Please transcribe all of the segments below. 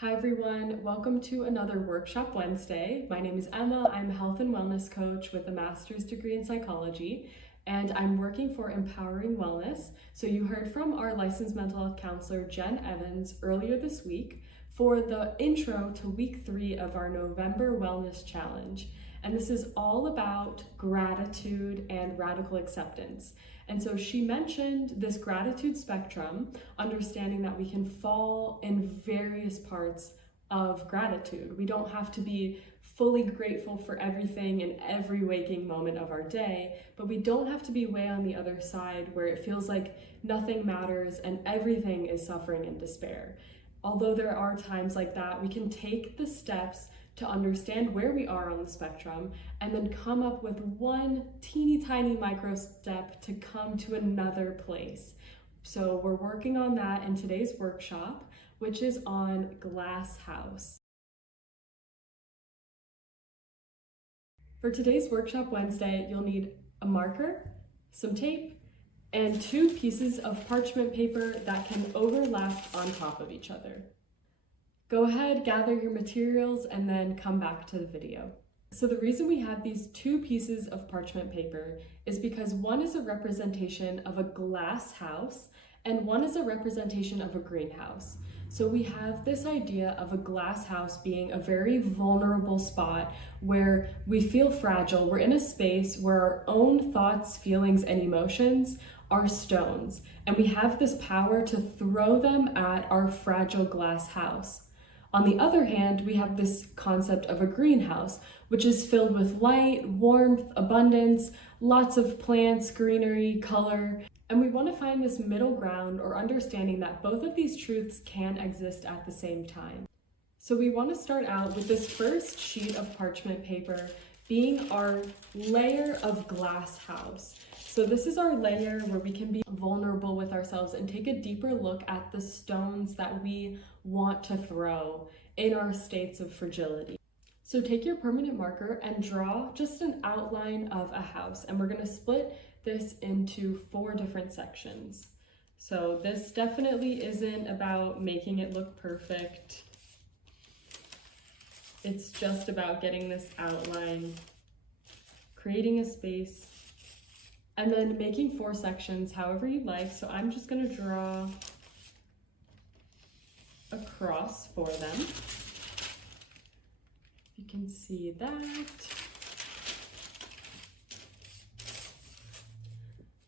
Hi everyone, welcome to another Workshop Wednesday. My name is Emma. I'm a health and wellness coach with a master's degree in psychology, and I'm working for Empowering Wellness. So you heard from our licensed mental health counselor, Jen Evans, earlier this week for the intro to week 3 of our November Wellness Challenge. And this is all about gratitude and radical acceptance. And so she mentioned this gratitude spectrum, understanding that we can fall in various parts of gratitude. We don't have to be fully grateful for everything in every waking moment of our day, but we don't have to be way on the other side where it feels like nothing matters and everything is suffering and despair. Although there are times like that, we can take the steps to understand where we are on the spectrum and then come up with one teeny tiny micro step to come to another place. So we're working on that in today's workshop, which is on Glass House. For today's Workshop Wednesday, you'll need a marker, some tape, and 2 pieces of parchment paper that can overlap on top of each other. Go ahead, gather your materials, and then come back to the video. So the reason we have these 2 pieces of parchment paper is because one is a representation of a glass house and one is a representation of a greenhouse. So we have this idea of a glass house being a very vulnerable spot where we feel fragile. We're in a space where our own thoughts, feelings, and emotions are stones, and we have this power to throw them at our fragile glass house. On the other hand, we have this concept of a greenhouse, which is filled with light, warmth, abundance, lots of plants, greenery, color, and we want to find this middle ground or understanding that both of these truths can exist at the same time. So we want to start out with this first sheet of parchment paper being our layer of glass house. So this is our layer where we can be vulnerable with ourselves and take a deeper look at the stones that we want to throw in our states of fragility. So take your permanent marker and draw just an outline of a house, and we're going to split this into 4 different sections. So this definitely isn't about making it look perfect. It's just about getting this outline, creating a space, and then making 4 sections however you like. So I'm just going to draw a cross for them. You can see that.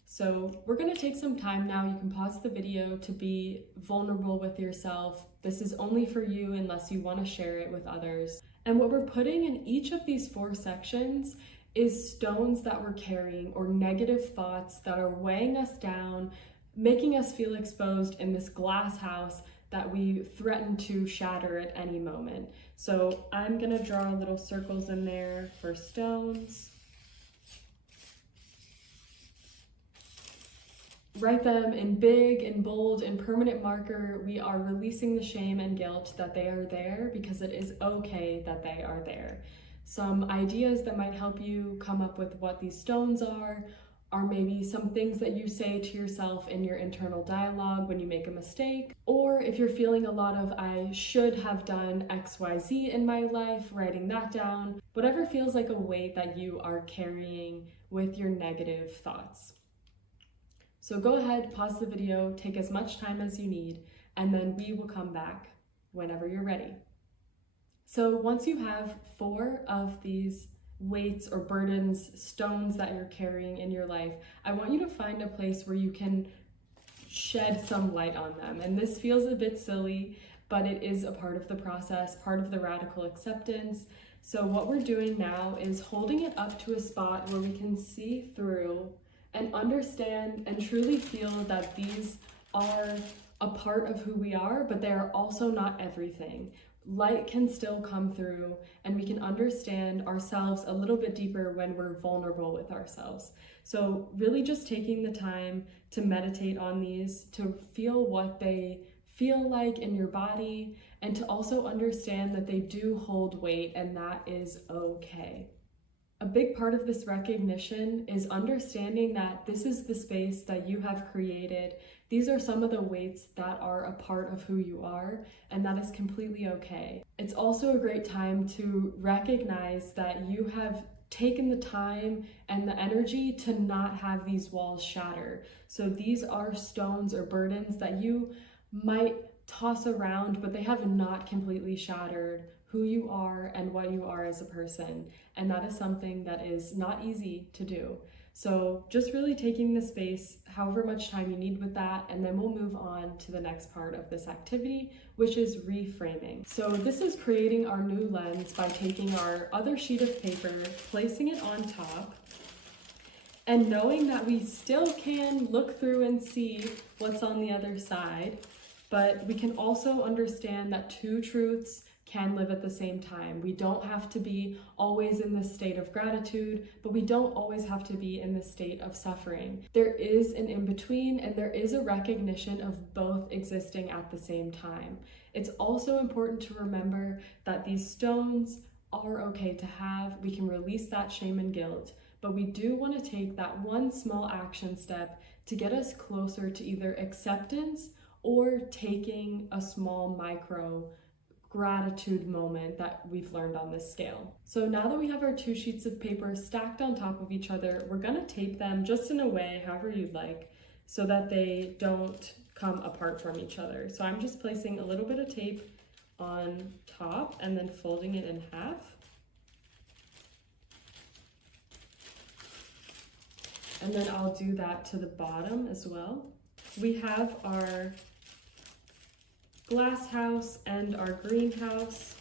So we're going to take some time now. You can pause the video to be vulnerable with yourself. This is only for you unless you want to share it with others. And what we're putting in each of these 4 sections is stones that we're carrying or negative thoughts that are weighing us down, making us feel exposed in this glass house that we threaten to shatter at any moment. So I'm gonna draw little circles in there for stones. Write them in big and bold and permanent marker. We are releasing the shame and guilt that they are there because it is okay that they are there. Some ideas that might help you come up with what these stones are maybe some things that you say to yourself in your internal dialogue when you make a mistake, or if you're feeling a lot of I should have done XYZ in my life, writing that down, whatever feels like a weight that you are carrying with your negative thoughts. So go ahead, pause the video, take as much time as you need, and then we will come back whenever you're ready. So once you have 4 of these weights or burdens, stones that you're carrying in your life, I want you to find a place where you can shed some light on them. And this feels a bit silly, but it is a part of the process, part of the radical acceptance. So what we're doing now is holding it up to a spot where we can see through and understand and truly feel that these are a part of who we are, but they are also not everything. Light can still come through, and we can understand ourselves a little bit deeper when we're vulnerable with ourselves. So really just taking the time to meditate on these, to feel what they feel like in your body, and to also understand that they do hold weight and that is okay. A big part of this recognition is understanding that this is the space that you have created. These are some of the weights that are a part of who you are, and that is completely okay. It's also a great time to recognize that you have taken the time and the energy to not have these walls shatter. So these are stones or burdens that you might toss around, but they have not completely shattered who you are and what you are as a person. And that is something that is not easy to do. So just really taking the space, however much time you need with that, and then we'll move on to the next part of this activity, which is reframing. So this is creating our new lens by taking our other sheet of paper, placing it on top, and knowing that we still can look through and see what's on the other side, but we can also understand that two truths can live at the same time. We don't have to be always in this state of gratitude, but we don't always have to be in this state of suffering. There is an in-between, and there is a recognition of both existing at the same time. It's also important to remember that these stones are okay to have. We can release that shame and guilt, but we do want to take that one small action step to get us closer to either acceptance or taking a small micro gratitude moment that we've learned on this scale. So now that we have our two sheets of paper stacked on top of each other, we're gonna tape them just in a way, however you'd like, so that they don't come apart from each other. So I'm just placing a little bit of tape on top and then folding it in half. And then I'll do that to the bottom as well. We have our glass house and our greenhouse.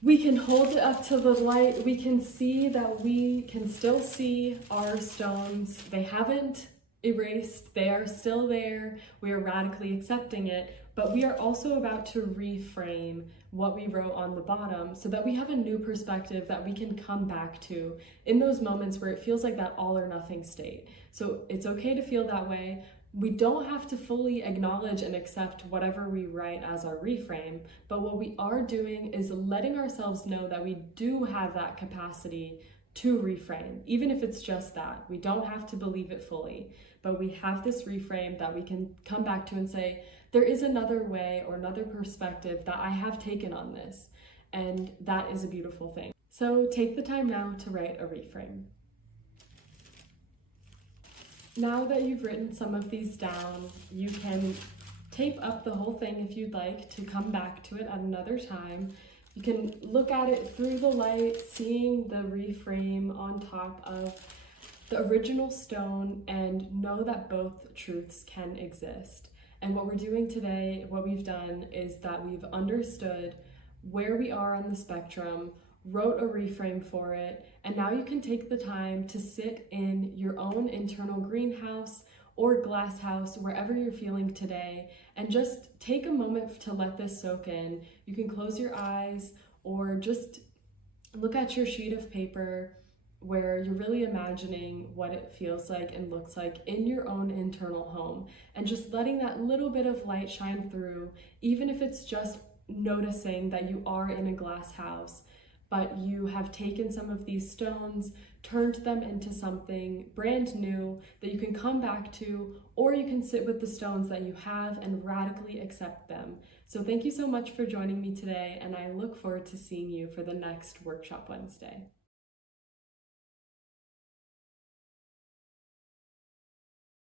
We can hold it up to the light. We can see that we can still see our stones. They haven't erased, they are still there. We are radically accepting it, but we are also about to reframe what we wrote on the bottom so that we have a new perspective that we can come back to in those moments where it feels like that all or nothing state. So it's okay to feel that way. We don't have to fully acknowledge and accept whatever we write as our reframe, but what we are doing is letting ourselves know that we do have that capacity to reframe, even if it's just that. We don't have to believe it fully, but we have this reframe that we can come back to and say, there is another way or another perspective that I have taken on this, and that is a beautiful thing. So take the time now to write a reframe. Now that you've written some of these down, you can tape up the whole thing if you'd like to come back to it at another time. You can look at it through the light, seeing the reframe on top of the original stone, and know that both truths can exist. And what we're doing today, what we've done is that we've understood where we are on the spectrum, wrote a reframe for it, and now you can take the time to sit in your own internal greenhouse or glass house, wherever you're feeling today, and just take a moment to let this soak in. You can close your eyes or just look at your sheet of paper where you're really imagining what it feels like and looks like in your own internal home, and just letting that little bit of light shine through, even if it's just noticing that you are in a glass house, but you have taken some of these stones, turned them into something brand new that you can come back to, or you can sit with the stones that you have and radically accept them. So thank you so much for joining me today, and I look forward to seeing you for the next Workshop Wednesday.